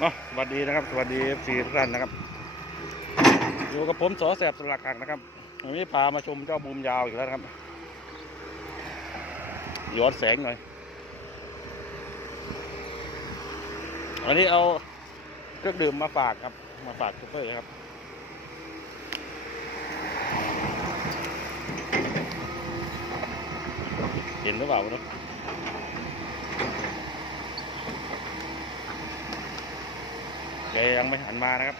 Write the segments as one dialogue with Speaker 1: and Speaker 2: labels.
Speaker 1: เนาะสวัสดีนะครับ สวัสดีเอฟซีท่านนะครับ อยู่กับผมสอแสบสลักหักนะครับวันนี้พามาชมเจ้าบูมยาวอีกแล้วครับย้อนแสงหน่อยวันนี้เอาเครื่องดื่มมาฝากครับ มาฝากทุกเพื่อนครับเห็นหรือเปล่าเนาะ แกยังไม่หันมานะครับ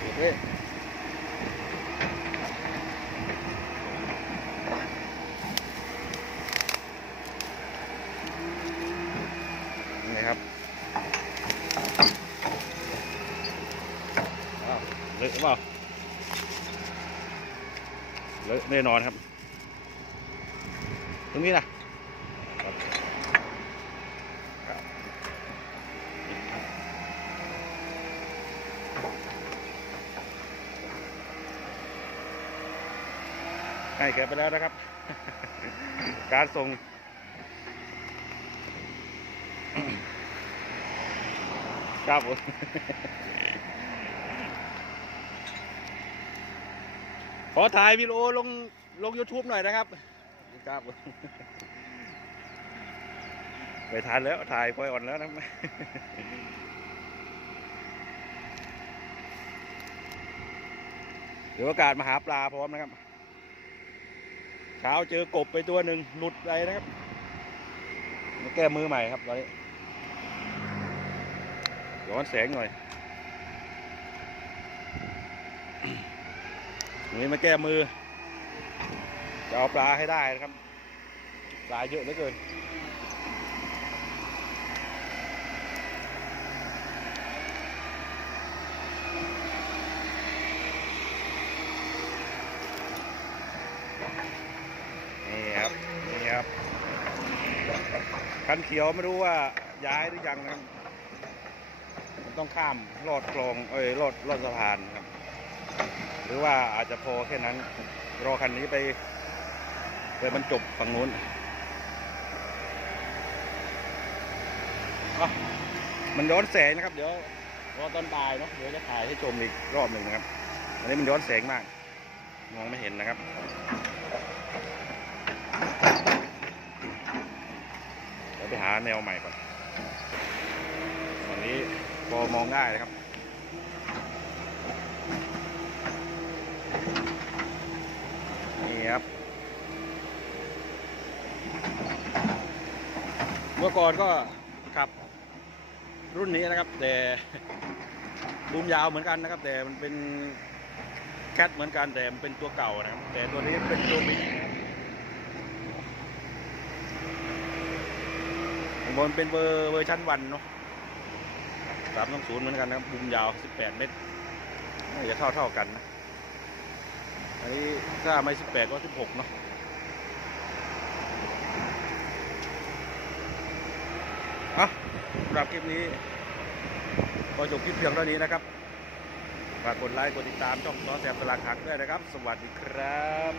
Speaker 1: เดี๋ยวเว้ยนี่ครับเลอะหรือเปล่าเลอะแน่นอนครับ ตรงนี้นะครับครับ ให้แกไปแล้วนะครับ การส่ง ครับผมขอถ่ายวิดีโอลงลง YouTube หน่อยนะครับครับไปทานแล้วถ่ายปล่อยอ่อนแล้วนะ เดี๋ยวโอกาสมาหาปลาพร้อมนะครับ เช้าเจอกบไปตัวหนึ่งหลุดไปนะครับมาแก้มือใหม่ครับตอนนี้ย้อนแสงหน่อยนนี้มาแก้มือ จะเอาปลาให้ได้นะครับ ปลาเยอะเหลือเกินครับ นี่ครับ คันเขียวไม่รู้ว่าย้ายหรือยังนะครับมันต้องข้ามลอดคลองเอ้ยลอดลอดสะพานครับ หรือว่าอาจจะพอแค่นั้น รอคันนี้ไปไปบรรจบฝั่งนู้นมันย้อนแสงนะครับ เดี๋ยวรอตอนบ่ายเนาะเดี๋ยวจะถ่ายให้ชมอีกรอบหนึ่งนะครับ อันนี้มันย้อนแสงมาก มองไม่เห็นนะครับ เดี๋ยวไปหา แนวใหม่ก่อนวันนี้พอมองได้นะครับนี่ครับ เมื่อก่อนก็ขับรุ่นนี้นะครับ แต่บูมยาวเหมือนกันนะครับ แต่มันเป็นแคทเหมือนกันแต่มันเป็นตัวเก่านะครับ แต่ตัวนี้เป็นตัวบิ๊กข้าง บนเป็นเวอร์เวอร์ชันวันเนาะสามต้องศูนย์เหมือนกันนะครับบูมยาวสิบแปดเมตรน่าจะเท่าเท่ากันนะอันนี้ถ้าไม่สิบแปดก็สิบหกเนาะอะสำหรับคลิปนี้ก็จบคลิปเพียงเท่านี้นะครับฝากกดไลค์กดติดตามช่องซอแสบตลาดหักด้วยนะครับ สวัสดีครับ